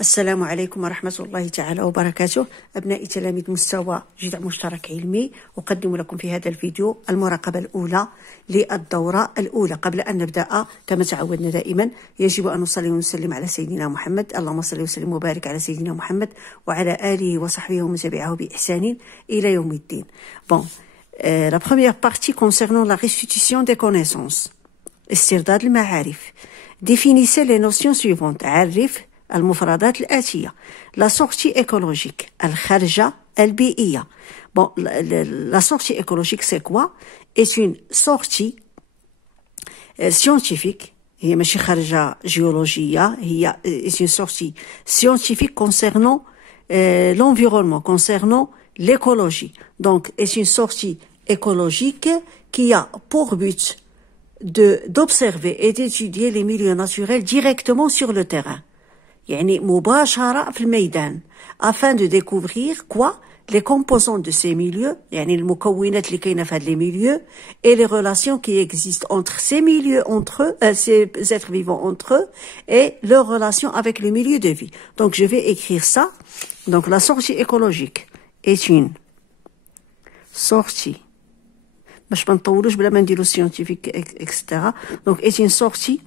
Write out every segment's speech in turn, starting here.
السلام عليكم ورحمة الله تعالى وبركاته. أبنائي تلاميذ مستوى جذع مشترك علمي، أقدم لكم في هذا الفيديو المراقبة الأولى للدورة الأولى. قبل أن نبدأ كما تعودنا دائما يجب أن نصلي ونسلم على سيدنا محمد. اللهم صل وسلم وبارك على سيدنا محمد وعلى آله وصحبه ومن تبعه بإحسان إلى يوم الدين. Bon, la première partie concernant la restitution des connaissances. استرداد المعارف. Définissez les notions suivantes. عرف المفردات الآتية. La sortie écologique. الخرجة البيئية. Bon, la sortie écologique, c'est quoi? Est une sortie scientifique. هي ماشي خرجة جيولوجية. هي est une sortie scientifique concernant l'environnement, concernant l'écologie. Donc, est une sortie écologique qui a pour but d'observer et d'étudier les milieux naturels directement sur le terrain. يعني مباشرة في الميدان afin de découvrir quoi? Les composants de ces milieux, يعني المكونات اللي كاينة في هاد les milieux et les relations qui existent entre ces milieux entre eux, ces êtres vivants entre eux et leurs relations avec le milieu de vie. Donc je vais écrire ça. Donc la sortie écologique est une sortie باش ما نطولوش بلا ما نديرو scientifique etc. Donc est une sortie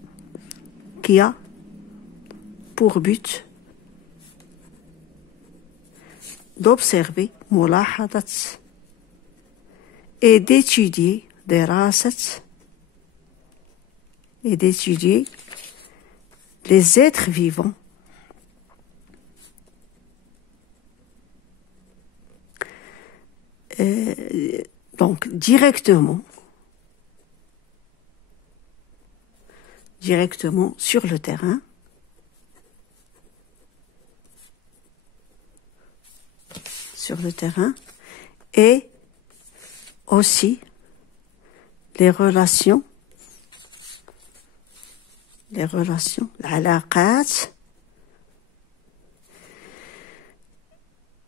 qui a pour but d'observer ملاحظة et d'étudier دراسة et d'étudier les êtres vivants donc directement sur le terrain et aussi les relations العلاقات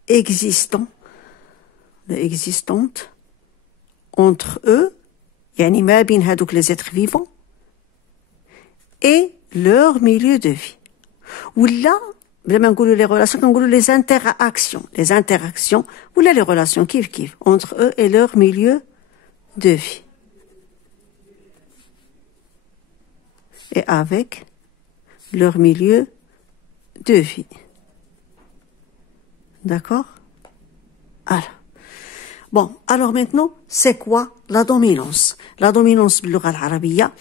existantes entre eux يعني ما بين هادوك les êtres vivants et leur milieu de vie. ولا بلا ما نقولوا les relations كنقولوا les interactions ولا les relations كيف entre eux et leur milieu de vie et avec leur milieu de vie. D'accord? Bon, alors maintenant, c'est quoi la dominance? La dominance باللغة العربية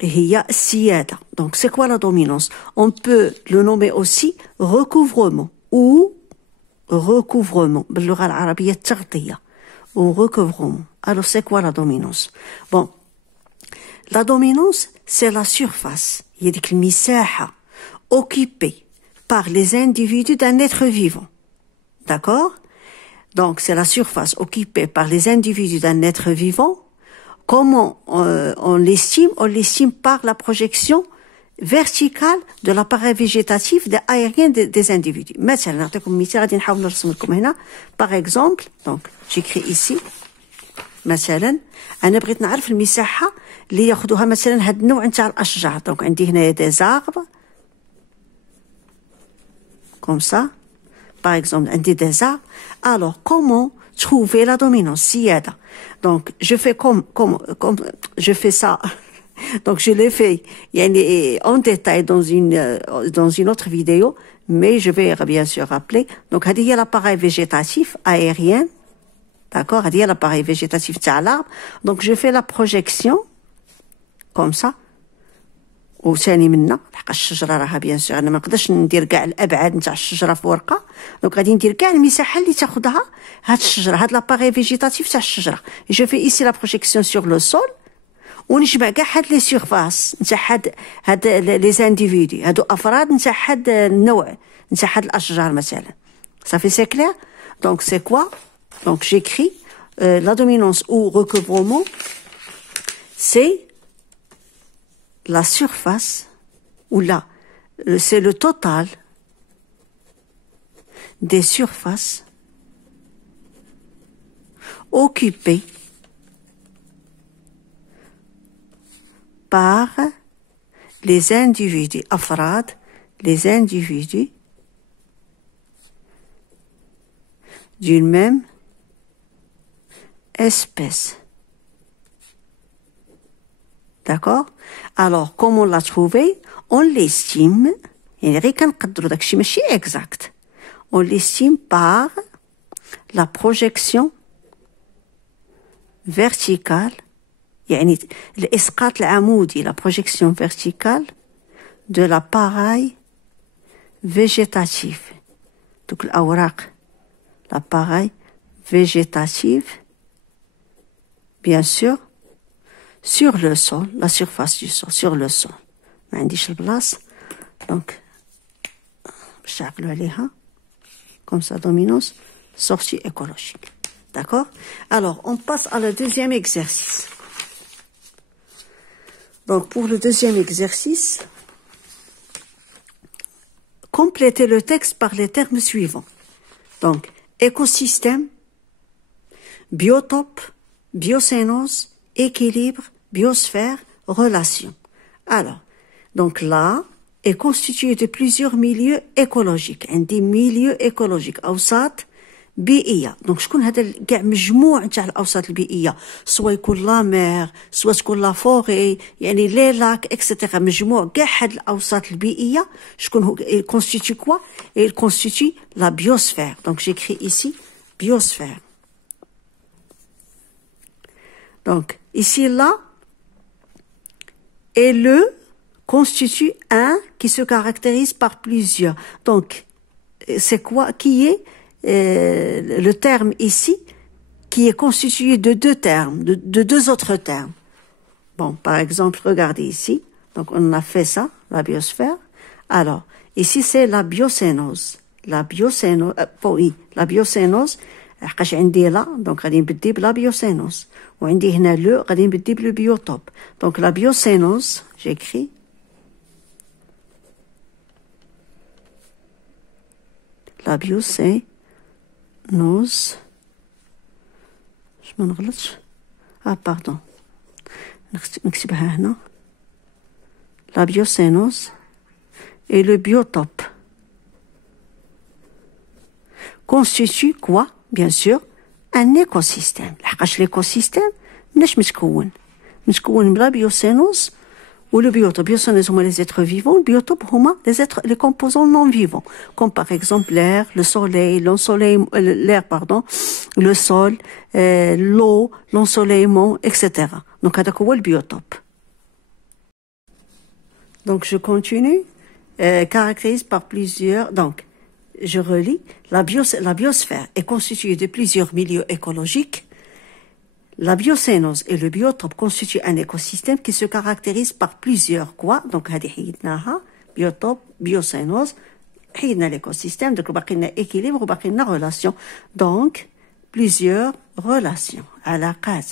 هي السيادة. Donc, c'est quoi la dominance? On peut le nommer aussi recouvrement ou recouvrement باللغة العربية التغطية ou recouvrement. Alors, c'est quoi la dominance? Bon, la dominance, c'est la surface, هي ديك المساحة occupée par les individus d'un être vivant. D'accord? Donc, c'est la surface occupée par les individus d'un être vivant. Comment on l'estime? On l'estime par la projection verticale de l'appareil végétatif aérien des individus. مثلا نعطيكم مثال غادي نحاول نرسم لكم هنا. Par exemple, donc j'écris ici. مثلا أنا بغيت نعرف المساحة اللي ياخذوها مثلا هاد النوع نتاع الأشجار. Donc عندي هنايا des arbres comme ça. Par exemple, un des arbres. Alors, comment trouver la dominance? Siyada. Donc, je fais comme je fais ça. Donc, je l'ai fait en détail dans une autre vidéo, mais je vais bien sûr rappeler. Donc, il y a l'appareil végétatif aérien. D'accord? Il y a l'appareil végétatif de l'arbre. Donc, je fais la projection comme ça. وثاني منا لحق الشجره راها بيان سور انا ما نقدرش ندير كاع الابعاد نتاع الشجره في ورقه. دونك غادي ندير كاع المساحه اللي تاخذها هاد الشجره هاد لاباري فيجيتاتيف تاع الشجره. جو في ايسي لا بروجيكسيون سور لو سول ونجمع كاع هاد لي سيرفاس نتاع هاد لي زانديفيدي هادو افراد نتاع هاد النوع نتاع هاد الاشجار مثلا. صافي سي كلير. دونك سي كوا؟ دونك جيكري لا دومينونس او recouvrement سي la surface, ou là, c'est le total des surfaces occupées par les individus, afrad, les individus d'une même espèce. D'accord? Alors, comment l'a trouvé? On l'estime, exact. On l'estime par la projection verticale, يعني الإسقاط العمودي, la projection verticale de l'appareil végétatif. Donc الأوراق, l'appareil végétatif, bien sûr, sur le sol, la surface du sol, sur le sol. ما عنديش البلاص, donc باش نعقلوا عليها, comme ça, dominance, sortie écologique. D'accord? Alors, on passe à le deuxième exercice. Donc, pour le deuxième exercice, complétez le texte par les termes suivants. Donc, écosystème, biotope, biocénose, équilibre, biosphère, relation. Alors, donc là, est constitué de plusieurs milieux écologiques. عندي milieux écologiques. أوساط بيئية. donc شكون هذا كاع مجموع تاع الأوساط البيئية. سواء يكون لا مير, سواء تكون لا فوري, يعني لي لاك, اكسترا. مجموع كاع هاد الأوساط البيئية. شكون هو il constitue quoi? Il constitue la biosphère. Donc j'écris ici biosphère. Donc ici là, et le constitue un qui se caractérise par plusieurs. Donc, c'est quoi? Qui est le terme ici qui est constitué de deux termes, de deux autres termes. Bon, par exemple, regardez ici. Donc, on a fait ça, la biosphère. Alors, ici, c'est la biocénose. La biocénose, oui, la biocénose. حقاش عندي لا دونك غادي نبدي بلا بيوسينوس وعندي هنا لو غادي نبدي بلو بيوتوب. دونك لا بيوسينوس j'écris la biocénose, je ما نغلطش, pardon, نكتبها هنا, la biocénose et le biotope constitue quoi? Bien sûr, un écosystème. لحقاش l'écosystème مناش متكون من la biocénose ou le biotope. Biocénose هما les êtres vivants, le biotope هما les composants non vivants, comme par exemple l'air, le soleil, l'air, pardon, le sol, l'eau, l'ensoleillement, etc. Donc هذاك هو le biotope. Donc je continue, caractérise par plusieurs, donc je relis, la biosphère est constituée de plusieurs milieux écologiques. La biocénose et le biotope constituent un écosystème qui se caractérise par plusieurs quoi? Donc, هذه حيدناها, biotope, biocénose, حيدنا l'écosystème, donc باقي لنا équilibre وباقي لنا relation. Donc, plusieurs relations, علاقات.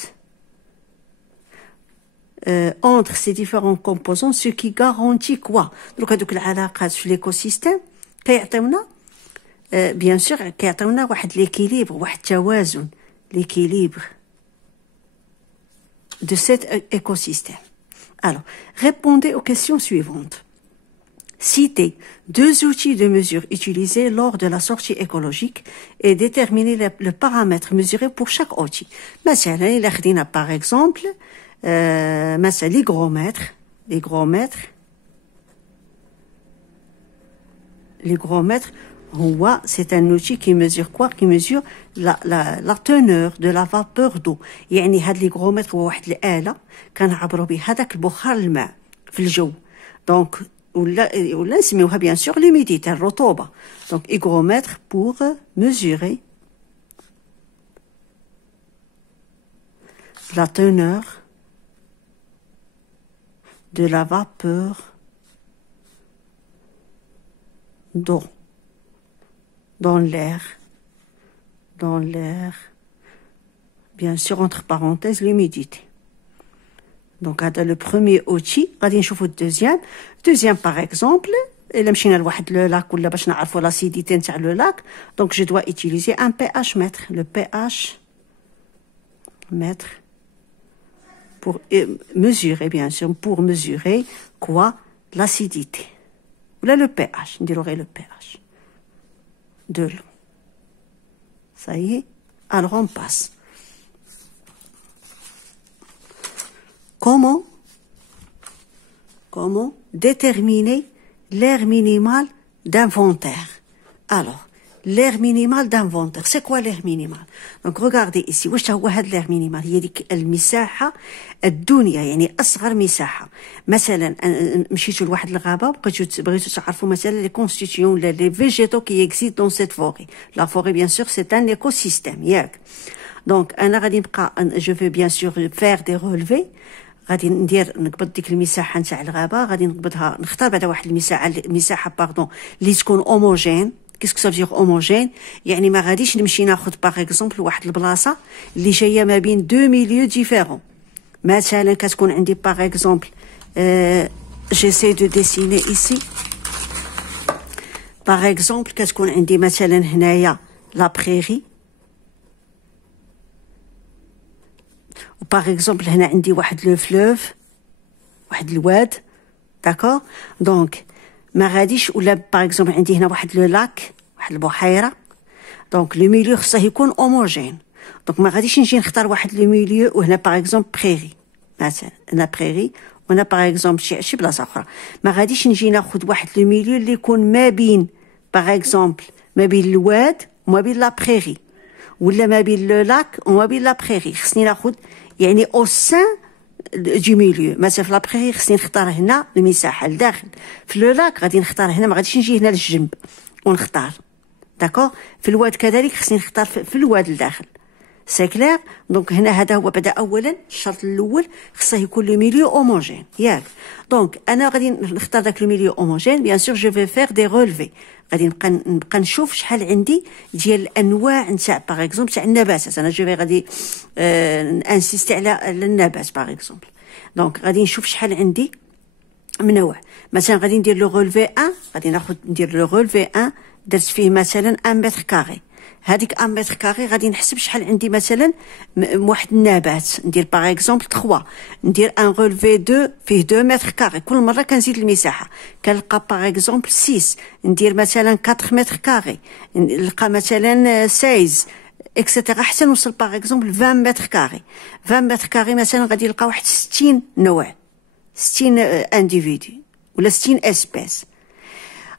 Entre ces différents composants, ce qui garantit quoi? Donc, هذوك العلاقات في l'écosystème كيعطيونا bien sûr كيعطيونا واحد l'équilibre, واحد التوازن, l'équilibre de cet écosystème. Alors, répondez aux questions suivantes. Citez deux outils de mesure utilisés lors de la sortie écologique et déterminez le paramètre mesuré pour chaque outil. مثلا إلا خدينا par exemple مثلا l'hygromètre c'est un outil qui mesure quoi? Qui mesure la teneur de la vapeur d'eau. يعني هاد l'hygromètre هو واحد الآلة كنعبروا بها هذاك البخار الماء في الجو. donc ولا نسميوها bien sûr l'humidité, الرطوبة. donc hygromètre pour mesurer la teneur de la vapeur d'eau dans l'air, bien sûr entre parenthèses l'humidité. Donc هذا le premier outil. غادي نشوفوا deuxième par exemple, إلا مشينا لواحد لو لاك ولا باش نعرفوا l'acidité نتاع لو لاك, donc je dois utiliser un pH mètre, le pH mètre pour mesurer, bien sûr, pour mesurer quoi? L'acidité. Ou là le pH, نديرو غير le pH de l'eau. Ça y est. Alors on passe. Comment déterminer l'aire minimale d'inventaire? Alors, l'aire minimale d'inventaire, c'est quoi l'aire minimale? Donc regardez ici, واش هو هاد l'aire minimale؟ هي ديك المساحة الدنيا، يعني أصغر مساحة. مثلا مشيتوا لواحد الغابة بغيتوا تعرفوا مثلا les constituants les végétaux qui existent dans cette forêt. La forêt bien sûr c'est un écosystème ياك. Donc أنا غادي نبقى je vais bien sûr faire des relevés. غادي نقبض ديك المساحه نتاع الغابه، غادي نقبضها، نختار بعدا واحد المساحه باردون اللي تكون اوموجين. كيسكو سافيغ اوموجين؟ يعني ما غاديش نمشي ناخذ باغ اكزومبل واحد البلاصه اللي جايه ما بين دو ميليو ديفيرون. مثلا كتكون عندي باغ اكزومبل جيسي دو ديسيني ايسي باغ اكزومبل كتكون عندي مثلا هنايا لا بريري، باغ اكزومبل هنا عندي واحد لو فلوف، واحد الواد، داكور. دونك ما غاديش، ولا باغ اكزومبل عندي هنا واحد لو لاك، واحد البحيره. دونك لو ميليو خصه يكون اوموجين. دونك ما غاديش نجي نختار واحد لو ميليو وهنا باغ اكزومبل بريري، مثلا هنا بريري وهنا باغ اكزومبل شي بلاصه اخرى. ما غاديش نجي ناخذ واحد لو ميليو اللي يكون ما بين باغ اكزومبل ما بين الواد وما بين لا بريري، ولا ما بين لو لاك وما بين لا بريري. خصني ناخذ يعني او سان دو ميليو. مثلا في لا بريري خصني نختار هنا المساحه لداخل، في لو لاك غادي نختار هنا، ما غاديش نجي هنا للجنب ونختار، داكور. في الواد كذلك خصني نختار في الواد لداخل. سي كلير؟ دونك هنا هذا هو بعدا اولا الشرط الاول، خصه يكون لو ميليو اوموجين ياك. دونك انا غادي نختار داك لو ميليو اوموجين. بيان سور جو في فير دي رولفي، غادي نبقى نشوف شحال عندي ديال الانواع نتاع باغ اكزومبل تاع النباتات. انا جو غادي انسيستي على النبات باغ اكزومبل. دونك غادي نشوف شحال عندي من نوع. مثلا غادي ندير لو رولفي 1، غادي ندير لو رولفي 1 درت فيه مثلا 1 متر كاري. هذيك 1 متر كاري غادي نحسب شحال عندي مثلا واحد النبات. ندير باغ اكزومبل 3، ندير ان رولفي 2 فيه 2 متر كاري. كل مره كنزيد المساحه، كنلقى باغ اكزومبل 6، ندير مثلا 4 متر كاري، نلقى مثلا 16 اكسيتيرا حتى نوصل باغ اكزومبل 20 متر كاري. 20 متر كاري مثلا غادي نلقى واحد 60 نوع، 60 انديفيدو ولا 60 اسبيس.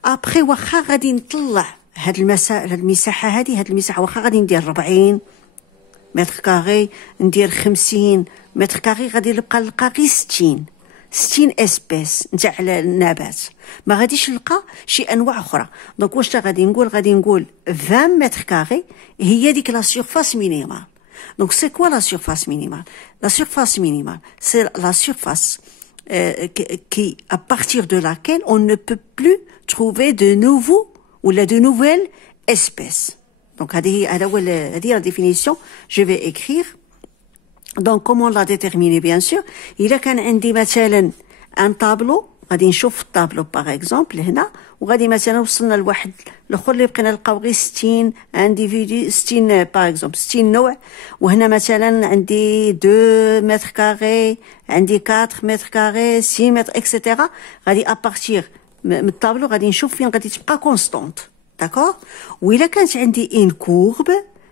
ابخي واخا غادي نطلع هاد المساحه هاد المساحه واخا غادي ندير 40 متر كاري، ندير 50 متر كاري، غادي نلقى غير 60 اسبيس نتاع النبات. ما غاديش نلقى شي انواع اخرى. دونك واش غادي نقول 20 متر كاري هي ديك لا سيرفاس مينيمال. دونك سي كوا لا سيرفاس مينيمال؟ لا سيرفاس مينيمال سي لا سيرفاس qui à partir de laquelle on ne peut plus trouver de nouveaux ou de nouvelles espèces. Donc هذه la définition je vais écrire. Donc comment la déterminer bien sûr؟ إذا كان عندي مثلا un tableau غادي نشوف الطابلو باغ اكزومبل هنا، وغادي مثلا وصلنا لواحد الاخر اللي بقينا نلقاو غير 60 انديفيدو، 60 باغ اكزومبل 60 نوع. وهنا مثلا عندي 2 متر كاري، عندي 4 متر كاري، 6 متر اكسيتيرا. غادي ابارتير من الطابلو غادي نشوف فين غادي تبقى كونستونت، داكور. وإلا كانت عندي ان كورب،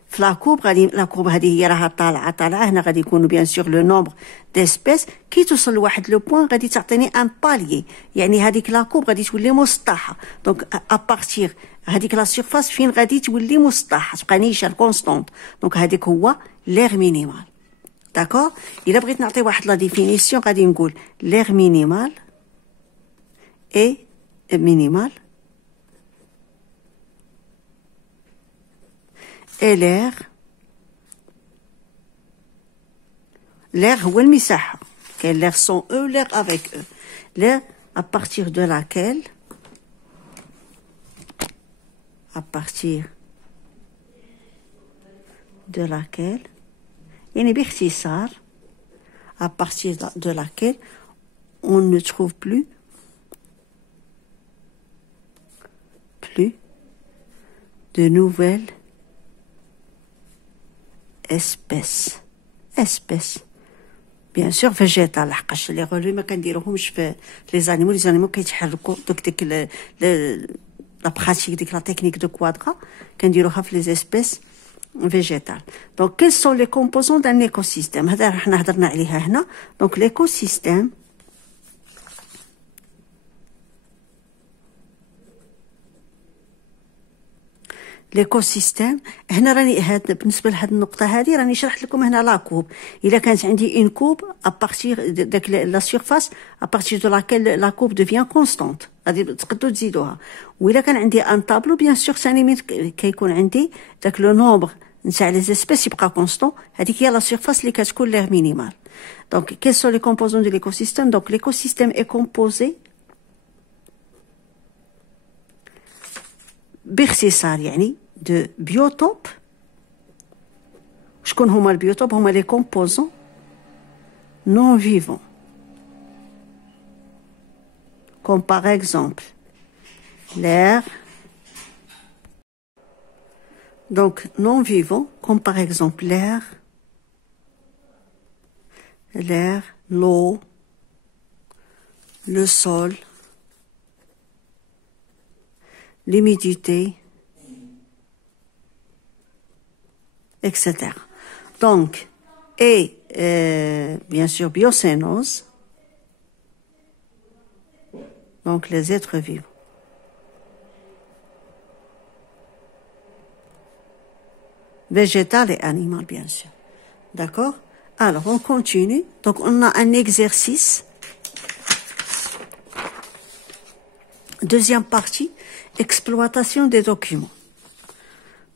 في لا كورب غادي لا كورب هذه هي راها طالعه هنا غادي يكونوا بيان سور لو نومبر ديسبيس. كي توصل لواحد لو بوين غادي تعطيني ان باليي، يعني هذيك لا كورب غادي تولي مسطحه. دونك ابارتير هذيك لا سيرفاس فين غادي تولي مسطحه، تبقى نيشان كونستونت. دونك هذيك هو لير مينيمال، داكور. الا بغيت نعطي واحد لا ديفينيسيون غادي نقول لير مينيمال اي مينيمال et l'air هو المساحة. كاين l'air sans eux, l'air avec eux. L'air à partir de laquelle يعني باختصار à partir de laquelle on ne trouve plus de nouvelles espèce بيان سور فيجيتال، لحقاش لي غولي ما كنديروهمش في لي زانيمو كيتحركوا. ديك لا براتيك ديك لا تكنيك دو كوادرا كنديروها في لي اسبيس végétal. Donc, quels sont les composants d'un écosystème? هذا رحنا هضرنا عليها هنا. Donc, l'écosystème, l'écosystème هنا راني بالنسبه لهاد النقطه هذه راني شرحت لكم هنا لا كوب. الا كانت عندي اون كوب à partir داك لا surface à partir de laquelle la courbe devient constante غادي تقدروا تزيدوها. والا كان عندي ان طابلو بيان سور ثاني من كيكون عندي داك لو نومبر نتاع لي اسبيس يبقى كونستون. هذيك هي لا surface اللي كتكون لير مينيمال. دونك quels sont les composants de l'écosystème? Donc l'écosystème est composé باختصار يعني de biotope. شكون هما البيوتوب؟ هما les composants non vivants, comme par exemple l'air. Donc non vivants comme par exemple l'air, l'eau, le sol, l'humidité, etc. Donc, et bien sûr biocénose, donc les êtres vivants. Végétal et animal, bien sûr. D'accord? Alors, on continue. Donc, on a un exercice. Deuxième partie, exploitation des documents.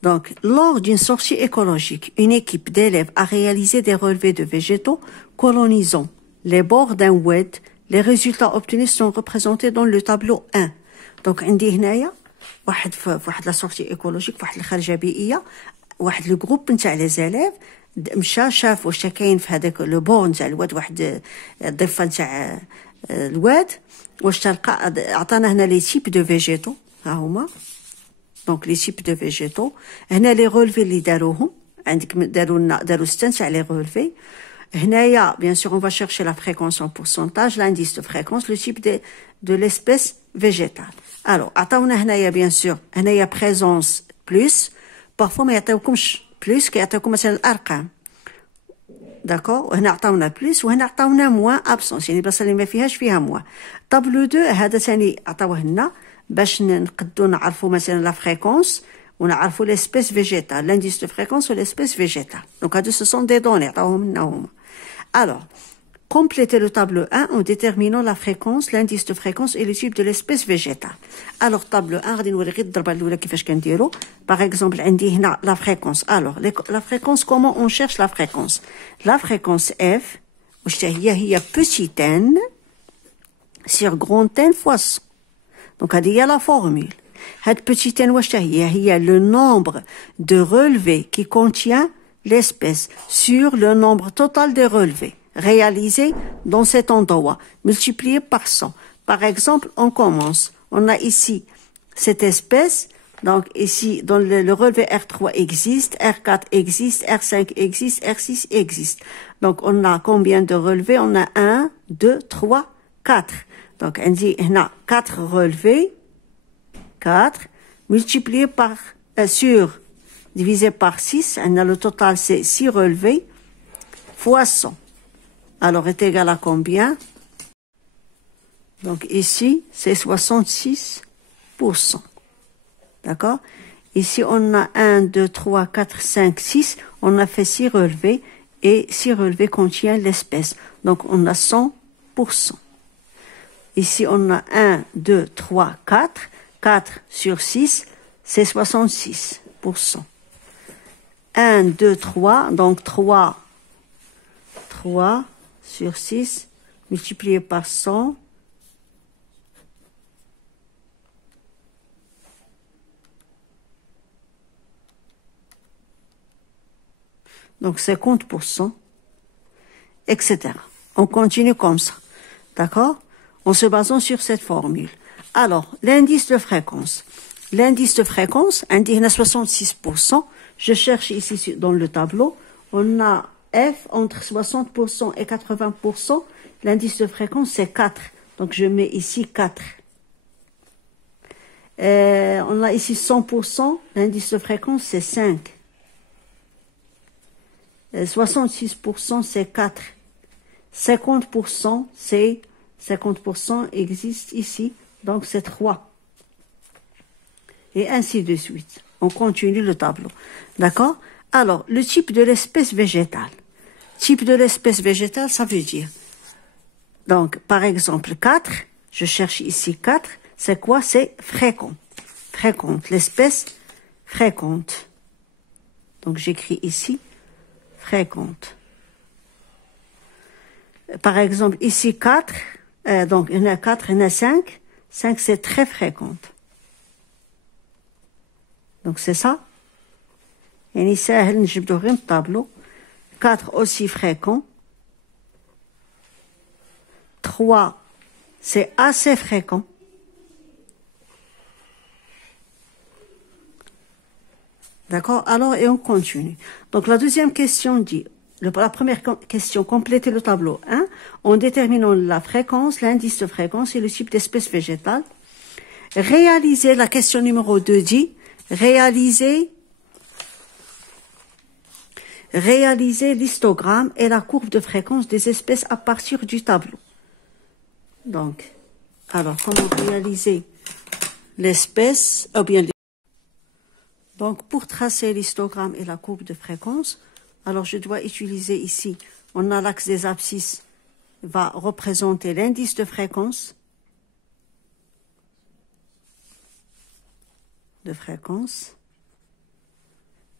Donc, lors d'une sortie écologique, une équipe d'élèves a réalisé des relevés de végétaux colonisant les bords d'un oued. Les résultats obtenus sont représentés dans le tableau 1. Donc, عندي هنايا واحد لا sortie écologique واحد الخرجة بيئية واحد لو جروب نتاع لي زيليف مشى شاف واش كاين في هذاك لو بور نتاع الواد واحد الضفه نتاع الواد واش تلقى عطانا هنا لي تيب دو فيجيتو ها هما. دونك لي تيب دو فيجيتو هنا لي رولفي اللي داروهم عندك داروا 6 نتاع لي رولفي. هنايا بيان سور اون فا شيرشي لا فريكونس ان pourcentage l'indice de fréquence le type de l'espèce végétale. alors عطاونا هنايا بيان سور هنايا بريزونس بلس parfois ما يعطيوكمش بلس كيعطيوكم مثلا الارقام. داكور وهنا عطاونا بلس وهنا عطاونا موان ابسونس يعني البلاصه اللي ما فيهاش فيها موان. طابلو 2 هذا ثاني عطاوه لنا باش نقدروا نعرفوا مثلا لا فريكونس ونعرفوا ليسبيس فيجيتال لانديس دو فريكونس وليسبيس فيجيتال. دونك هادو سو سون دي دوني عطاوهم لنا هما. alors complétez le tableau 1 en déterminant la fréquence, l'indice de fréquence et le type de l'espèce végétale. Alors, tableau 1, غادي نوري غير الضربة الأولى كيفاش كنديرو. Par exemple, عندي هنا la fréquence. Alors, la fréquence, comment on cherche la fréquence? La fréquence F, واش هي petit n sur grand n fois 100. Donc, هذه هي la formule. هاد petit n واش هي le nombre de relevés qui contient l'espèce sur le nombre total des relevés réalisés dans cet endroit, multiplié par 100. Par exemple, on commence. On a ici cette espèce. Donc, ici, dans le relevé R3 existe, R4 existe, R5 existe, R6 existe. Donc, on a combien de relevés? On a 1, 2, 3, 4. Donc, on dit, on a 4 relevés, 4, multiplié par, divisé par 6. On a le total, c'est 6 relevés, fois 100. Alors, est égal à combien? Donc, ici, c'est 66%. D'accord? Ici, on a 1, 2, 3, 4, 5, 6. On a fait 6 relevés. Et 6 relevés contient l'espèce. Donc, on a 100%. Ici, on a 1, 2, 3, 4. 4 sur 6, c'est 66%. 1, 2, 3. Donc, 3 sur 6 multiplié par 100. Donc 50%, etc. On continue comme ça. D'accord? En se basant sur cette formule. Alors, l'indice de fréquence. L'indice de fréquence, on dit 66%. Je cherche ici dans le tableau. On a F entre 60% et 80%. L'indice de fréquence, c'est 4. Donc, je mets ici 4. On a ici 100%. L'indice de fréquence, c'est 5. 66% c'est 4. 50% c'est 50% existe ici, donc c'est 3. Et ainsi de suite. On continue le tableau. D'accord? Alors, le type de l'espèce végétale. Type de l'espèce végétale, ça veut dire. Donc, par exemple, 4, je cherche ici 4, c'est quoi? C'est fréquent. Fréquente, l'espèce fréquente. Donc, j'écris ici fréquente. Par exemple, ici 4, donc il y en a 4, il y en a 5. 5, c'est très fréquente. Donc, c'est ça. يعني ساهل نجبدو غير من الطابلو. 4 aussi fréquent. 3, c'est assez fréquent. D'accord? Alors, et on continue. Donc, la deuxième question dit, la première question, compléter le tableau 1 en déterminant la fréquence, l'indice de fréquence et le type d'espèce végétale. Réaliser, la question numéro 2 dit, réaliser l'histogramme et la courbe de fréquence des espèces à partir du tableau. Donc, alors, comment réaliser l'espèce, ou bien, donc, pour tracer l'histogramme et la courbe de fréquence, alors je dois utiliser ici, on a l'axe des abscisses, va représenter l'indice de fréquence,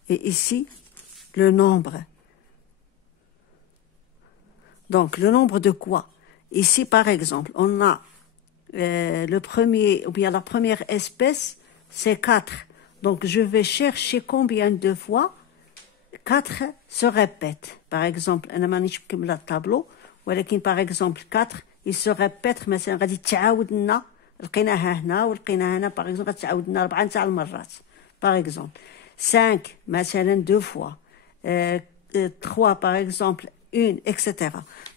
et ici, le nombre. Donc, le nombre de quoi? Ici, par exemple, on a le premier, ou bien la première espèce, c'est 4. Donc, je vais chercher combien de fois 4 se répètent. Par exemple, أنا مانيش مكملة الطابلو، ولكن par exemple 4 il se répète مثلا غادي تعاود لنا لقيناها هنا ولقيناها هنا par exemple غتعاود لنا 4 تاع المرات. Par exemple 5 مثلا 2 fois, 3 par exemple 1, etc.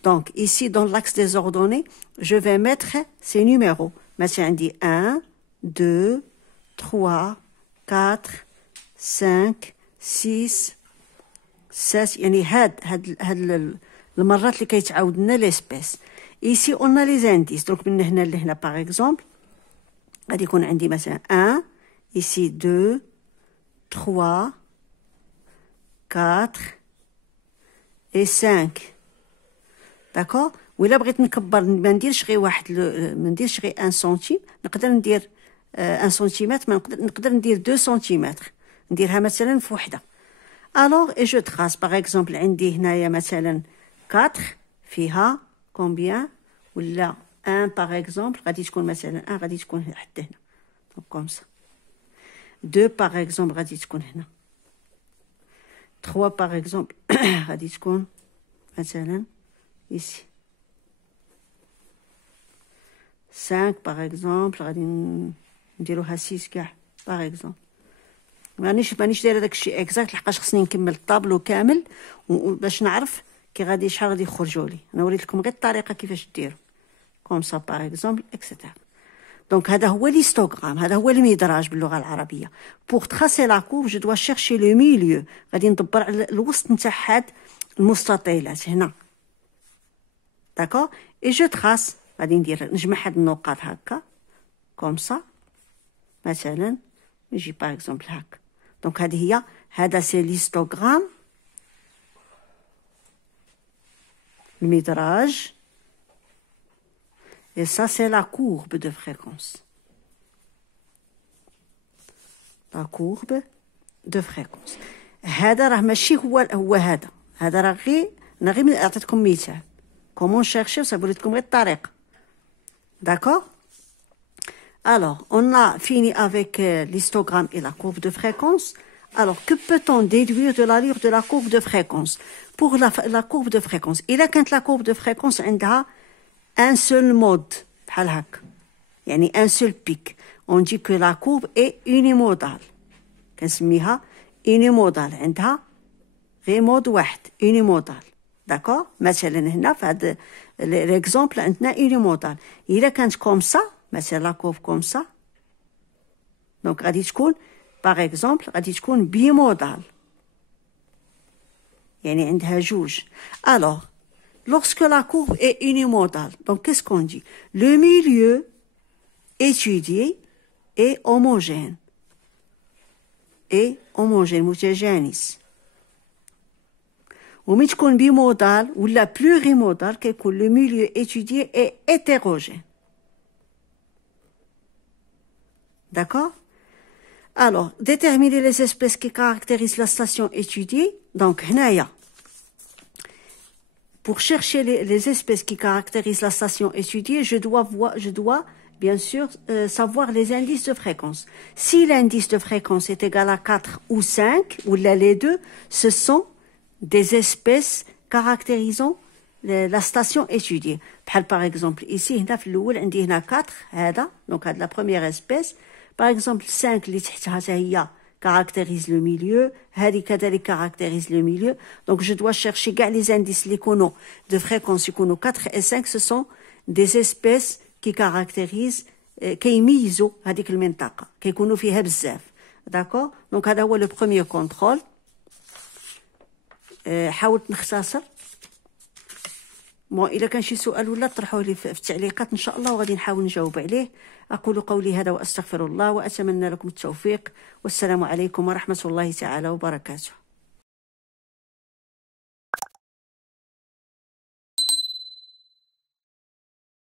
Donc ici dans l'axe des ordonnées, je vais mettre ces numéros. مثلا عندي 1, 2, 3, 4, 5, 6, 7. يعني هاد المرات اللي كيتعاود لنا ليسبيس. ici on a les indices. donc من هنا لهنا par exemple غادي يكون عندي مثلا 1, ici 2, 3, 4 et 5. d'accord. وإلا بغيت نكبر ما نديرش غير واحد ما نديرش غير 1 سنتيم، نقدر ندير 1 سنتيمتر، نقدر ندير 2 سنتيمتر، نديرها مثلا في وحده. alors et je trace par exemple عندي هنايا مثلا 4 فيها combien ولا 1 par exemple غادي تكون مثلا 1 غادي تكون حتى هنا donc comme ça. 2 par exemple غادي تكون هنا. 3 par exemple غادي تكون مثلا ici. 5 par exemple غادي نديروها 6 كاع par exemple. مانيش دايره داكشي اكزاكت لحقاش خصني نكمل الطابلو كامل باش نعرف كي غادي شحال غادي يخرجوا لي. انا وريت لكم غير الطريقه كيفاش ديروا كوم سا باغ اكزومبل اكسيتيرا. دونك هذا هو ليستوغرام، هذا هو المدراج باللغه العربيه. بوغ تراسي لا كورب جو دوا شيرشي لو ميليو، غادي ندبر على الوسط نتاع هاد المستطيلات هنا. داكور اي جو تراس، غادي ندير نجمع هاد النقاط هكا كوم سا مثلا، نجي باغ اكزومبل هكا. دونك هذا سي ليستوغرام، المدراج، et ça c'est la courbe de fréquence. La courbe de fréquence. هذا راه ماشي هو هذا راه غير انا غير عطيتكم مثال كومون شيرشي وصايبوليتكم غير الطريقه. d'accord. Alors, on a fini avec l'histogramme et la courbe de fréquence. Alors, que peut-on déduire de l'allure de la courbe de fréquence? Pour la courbe de fréquence, il a quand la courbe de fréquence عندها un seul mode, بحال هكا، يعني un seul pic. On dit que la courbe est unimodale. كنسميها unimodale، عندها غير مود واحد unimodale. d'accord. مثلا هنا في هذا l'exemple عندنا unimodale. إلا كانت comme ça مثلا لا كورب كوم سا، دونك غادي تكون باغ اكزومبل غادي تكون بيمودال. يعني عندها جوج. Alors, lorsque la courbe est unimodale, donc qu'est-ce qu'on dit? Le milieu étudié est homogène. متجانس. ومن تكون بيمودال ولا plurimoodal كيكون le milieu étudié est hétérogène. D'accord? Alors, déterminer les espèces qui caractérisent la station étudiée. Donc, هنايا, pour chercher les espèces qui caractérisent la station étudiée, je dois bien sûr savoir les indices de fréquence. Si l'indice de fréquence est égal à 4 ou 5, ou là les deux, ce sont des espèces caractérisant la station étudiée. Par exemple, ici, هنا في الأول عندي هنا 4 هذا, donc هذا la première espèce. Par exemple, 5 اللي تحتها هي caractérise le milieu, هذه كذلك caractérise le milieu. Donc je dois chercher كاع les indices اللي يكونوا de fréquence يكونوا 4 et 5, ce sont des espèces qui caractérisent كيميزوا هذيك المنطقة كيكونوا فيها بزاف. D'accord? Donc هذا هو le premier contrôle. حاولت نختصر. إذا كان شي سؤال ولا طرحوه لي في التعليقات إن شاء الله وغادي نحاول نجاوب عليه. أقول قولي هذا وأستغفر الله وأتمنى لكم التوفيق، والسلام عليكم ورحمة الله تعالى وبركاته.